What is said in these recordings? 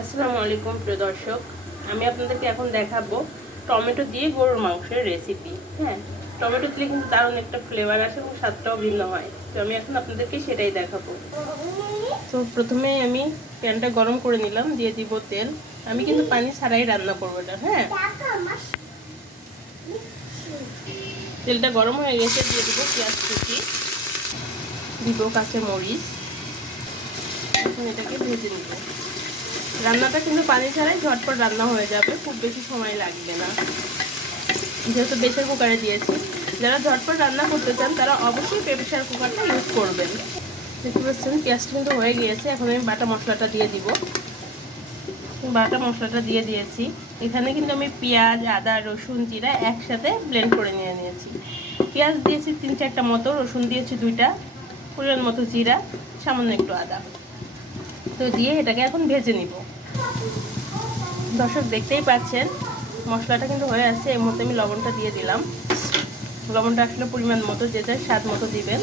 আসসালামু আলাইকুম প্রিয় দর্শক, আমি আপনাদেরকে এখন দেখাবো টমেটো দিয়ে গরুর মাংসের রেসিপি। হ্যাঁ, টমেটো দিলে কিন্তু দারুণ একটা ফ্লেভার আসে এবং স্বাদটাও ভিন্ন হয়। তো আমি এখন আপনাদেরকে সেটাই দেখাবো। তো প্রথমে আমি প্যানটা গরম করে নিলাম, দিয়ে দিব তেল। আমি কিন্তু পানি ছাড়াই রান্না করবো এটা। হ্যাঁ, তেলটা গরম হয়ে গেছে, দিয়ে দিব পেঁয়াজ কুচি, দিব কাঁচা মরিচ। এখন এটাকে ভেজে নিব। রান্নাটা কিন্তু পানি ছাড়াই ঝটপট রান্না হয়ে যাবে, খুব বেশি সময় লাগবে না, যেহেতু প্রেসার কুকারে দিয়েছি। যারা ঝটপট রান্না করতে চান তারা অবশ্যই প্রেসার কুকারটা ইউজ করবেন। দেখতে পাচ্ছেন পেঁয়াজটা কিন্তু হয়ে গিয়েছে। এখন আমি বাটা মশলাটা দিয়ে দিব। বাটা মশলাটা দিয়ে দিয়েছি। এখানে কিন্তু আমি পেঁয়াজ, আদা, রসুন, জিরা একসাথে ব্লেন্ড করে নিয়েছি। পেঁয়াজ দিয়েছি 3-4টা মতো, রসুন দিয়েছি 2টা, পরিমাণ মতো জিরা, সামান্য একটু আদা। তো দিয়ে এটাকে এখন ভেজে নিব। দর্শক দেখতেই পাচ্ছেন মশলাটা কিন্তু হয়ে আছে। এর মধ্যে আমি লবণটা দিয়ে দিলাম। লবণটা আসলে পরিমাণ মতো, যে যার স্বাদ মতো দিবেন।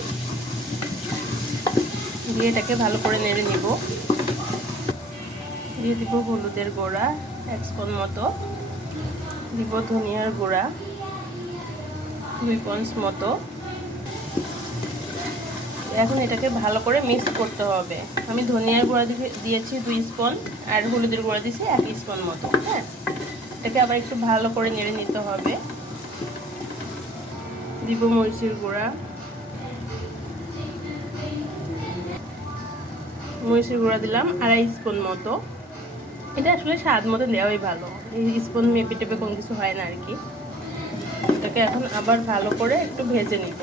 দিয়ে এটাকে ভালো করে নেড়ে নিব। দিয়ে দিব হলুদের গুঁড়া 1 স্পুন মতো, দিব ধনিয়ার গুঁড়া 2 চামচ মতো। এখন এটাকে ভালো করে মিক্স করতে হবে। আমি ধনিয়ার গুঁড়া দিয়েছি 2 স্পুন, আর হলুদের গুঁড়া দিয়েছি 1 স্পুন মতো। হ্যাঁ, এটাকে আবার একটু ভালো করে নেড়ে নিতে হবে। দিব মরিচের গুঁড়া, দিলাম 2.5 স্পুন মতো। এটা আসলে স্বাদ মতো দেওয়াই ভালো, এই স্পুন মেপে টেপে কোনো কিছু হয় না আর কি। এটাকে এখন আবার ভালো করে একটু ভেজে নিব।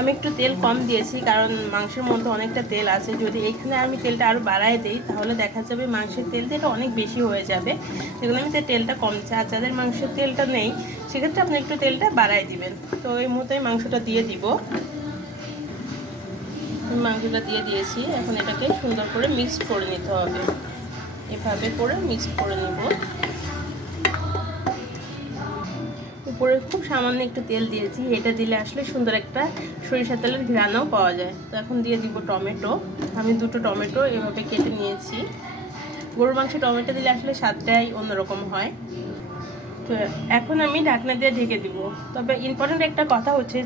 আমি একটু তেল কম দিয়েছি, কারণ মাংসের মধ্যে অনেকটা তেল আছে। যদি এখানে আমি তেলটা আরও বাড়ায় দিই তাহলে দেখা যাবে মাংসের তেলটা এটা অনেক বেশি হয়ে যাবে। সেখানে আমি তেলটা কম দিচ্ছি। আর যাদের মাংসের তেলটা নেই সেক্ষেত্রে আপনি একটু তেলটা বাড়ায় দিবেন। তো এই মুহূর্তে মাংসটা দিয়ে দিব। মাংসটা দিয়ে দিয়েছি। এখন এটাকে সুন্দর করে মিক্সড করে নিতে হবে। এভাবে করে মিক্সড করে নিব। উপরে খুব সামান্য একটু তেল দিয়েছি। এটা দিলে আসলে সুন্দর একটা সরিষা তেলের ঘ্রাণও পাওয়া যায়। তো এখন দিয়ে দিব টমেটো। আমি 2টো টমেটো এভাবে কেটে নিয়েছি। গরুর মাংসে টমেটো দিলে আসলে স্বাদটাই অন্যরকম হয়। তো এখন আমি ঢাকনা দিয়ে ঢেকে দিব। তবে ইম্পর্টেন্ট একটা কথা হচ্ছে,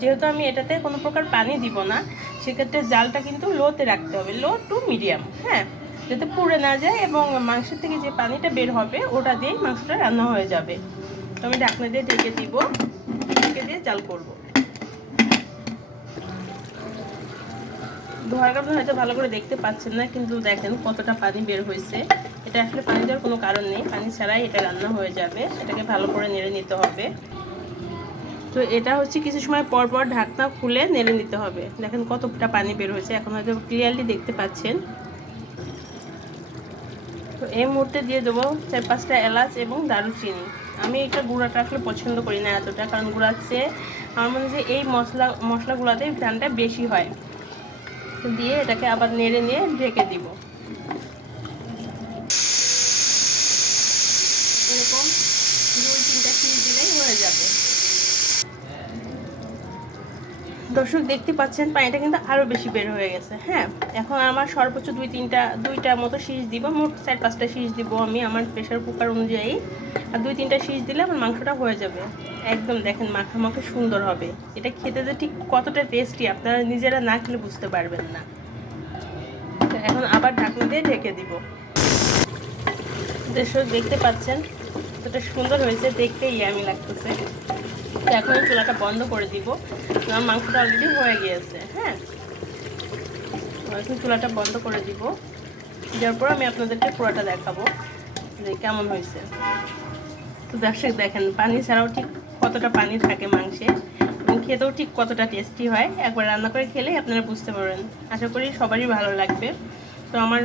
যেহেতু আমি এটাতে কোনো প্রকার পানি দিব না, সেক্ষেত্রে জালটা কিন্তু লোতে রাখতে হবে, লো টু মিডিয়াম। হ্যাঁ, যাতে পুড়ে না যায় এবং মাংসের থেকে যে পানিটা বের হবে ওটা দিয়েই মাংসটা রান্না হয়ে যাবে। তো আমি ঢাকনা দিয়ে ঢেকে দিব, ঢেকে দিয়ে জাল করব। ধোয়ার কারণে হয়তো ভালো করে দেখতে পাচ্ছেন না, কিন্তু দেখেন কতটা পানি বের হয়েছে। এটা আসলে পানি দেওয়ার কোনো কারণ নেই, পানি ছাড়াই এটা রান্না হয়ে যাবে। এটাকে ভালো করে নেড়ে নিতে হবে। তো এটা হচ্ছে কিছু সময় পর পর ঢাকনা খুলে নেড়ে নিতে হবে। দেখেন কতটা পানি বের হয়েছে, এখন হয়তো ক্লিয়ারলি দেখতে পাচ্ছেন। তো এই মুহূর্তে দিয়ে দেবো 4-5টা এলাচ এবং দারুচিনি। আমি এটা গুঁড়াটা আসলে পছন্দ করি না এতটা, কারণ গুঁড়ার চেয়ে আমার মনে হয় যে এই মশলাগুলোতে ঘ্রাণটা বেশি হয়। তো দিয়ে এটাকে আবার নেড়ে নিয়ে ঢেকে দিব। এরকম 2-3টা সিটি দিলেই হয়ে যাবে। দর্শক দেখতে পাচ্ছেন পানিটা কিন্তু আরও বেশি বের হয়ে গেছে। হ্যাঁ, এখন আমার সর্বোচ্চ 2-3টা মতো শীষ দিব। মোট 4-5টা শীষ দিব আমি আমার প্রেশার কুকার অনুযায়ী। আর 2-3টা শীষ দিলে আমার মাংসটা হয়ে যাবে। একদম দেখেন মাখা সুন্দর হবে। এটা খেতে যে ঠিক কতটা টেস্টি আপনারা নিজেরা না খেলে বুঝতে পারবেন না। এখন আবার ঢাকনা দিয়ে ঢেকে দিব। দর্শক দেখতে পাচ্ছেন কতটা সুন্দর হয়েছে, দেখতে ইয়ামি লাগতেছে। তো এখন আমি চুলাটা বন্ধ করে দিব। আমার মাংসটা অলরেডি হয়ে গিয়েছে। হ্যাঁ, এখন চুলাটা বন্ধ করে দিব। দেওয়ার পর আমি আপনাদেরকে পুরোটা দেখাবো যে কেমন হয়েছে। তো দর্শক দেখেন পানি ছাড়াও ঠিক কতটা পানি থাকে মাংসে, এবং খেতেও ঠিক কতটা টেস্টি হয়। একবার রান্না করে খেলেই আপনারা বুঝতে পারবেন। আশা করি সবারই ভালো লাগবে। তো আমার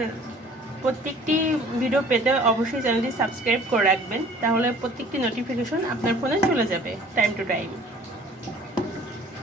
প্রত্যেকটি ভিডিও পেতে অবশ্যই চ্যানেলটি সাবস্ক্রাইব করে রাখবেন, তাহলে প্রত্যেকটি নোটিফিকেশন আপনার ফোনে চলে যাবে টাইম টু টাইম।